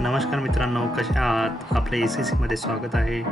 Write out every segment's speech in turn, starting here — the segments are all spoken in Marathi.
नमस्कार मित्रांनो, कशा आहात? आपल्या एस मध्ये स्वागत आहे.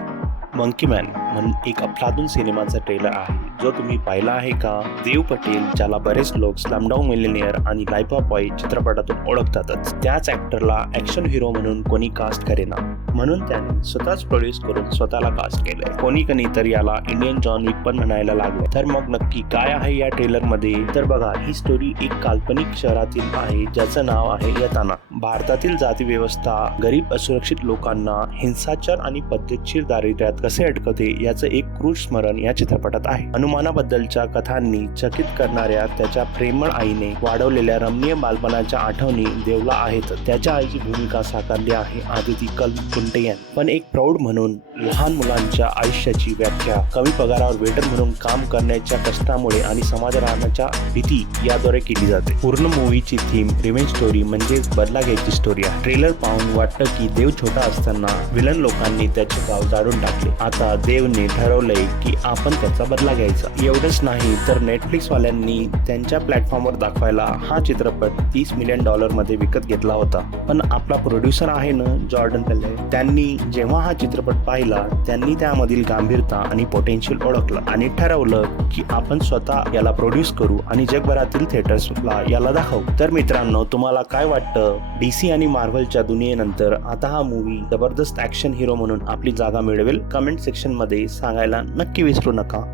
मंकी मॅन म्हणून एक अफलातून सिनेमाचा ट्रेलर आहे जो तुम्ही पाहिला आहे का? देव पटेल, ज्याला बरेच लोक स्लमडाऊन मिलियनेअर आणि लाईफ ऑफ बॉय चित्रपटातून ओळखतातच, त्याच ऍक्टरला ऍक्शन हिरो म्हणून कोणी कास्ट करेना, म्हणून त्याने स्वतःच प्रोड्यूस करून स्वतःला कास्ट केलंय. कोणी तर याला इंडियन जॉन विक पण म्हणायला लागले. तर मग नक्की काय आहे या ट्रेलर मध्ये? तर बघा, ही स्टोरी एक काल्पनिक शहरातील आहे ज्याचं नाव आहे यताना. भारतातील जाती व्यवस्था गरीब असुरक्षित लोकांना हिंसाचार आणि पद्धतशीर दारिद्र्यात कसे अडकवते याचं एक क्रूर स्मरण या चित्रपटात आहे. हनुमानाबद्दलच्या कथांनी चकित करणाऱ्या त्याच्या प्रेमळ आईने वाढवलेल्या रमणीय बालपणाच्या आठवणी देवला आहेत. त्याच्या आईची भूमिका साकारली आहे आदिती कलकुंटे यांनी. पण एक प्रौढ म्हणून लहान मुलांच्या आयुष्याची व्याख्या कमी पगारावर वेटर म्हणून काम करण्याच्या कष्टामुळे आणि समाजराहण्याच्या भीती याद्वारे केली जाते. पूर्ण मूवीची थीम रिव्हेंज स्टोरी म्हणजेच बदला घ्यायची स्टोरी आहे. ट्रेलर पाहून वाटतं की देव छोटा असताना विलन लोकांनी त्याचे गाव जाळून टाकले. आता देवने ठरवलंय की आपण त्याचा बदला घ्यायचा. एवढंच नाही तर नेटफ्लिक्स वाल्यांनी त्यांच्या प्लॅटफॉर्मवर दाखवायला हा चित्रपट $30 मिलियन मध्ये विकत घेतला होता. पण आपला प्रोड्युसर आहे ना जॉर्डन पेले, त्यांनी जेव्हा हा चित्रपट पाहिला त्यांनी त्यामधील गांभीर्यता आणि पोटेन्शियल ओळखलं आणि ठरवलं की आपण स्वतः याला प्रोड्यूस करू आणि जगभरातील थिएटर्सला याला दाखवू. तर मित्रांनो, तुम्हाला काय वाटतं? DC आणि मार्व्हलच्या दुनियेनंतर आता हा मूवी जबरदस्त ऍक्शन हिरो म्हणून आपली जागा मिळवेल? कमेंट सेक्शन मध्ये सांगायला नक्की विसरू नका.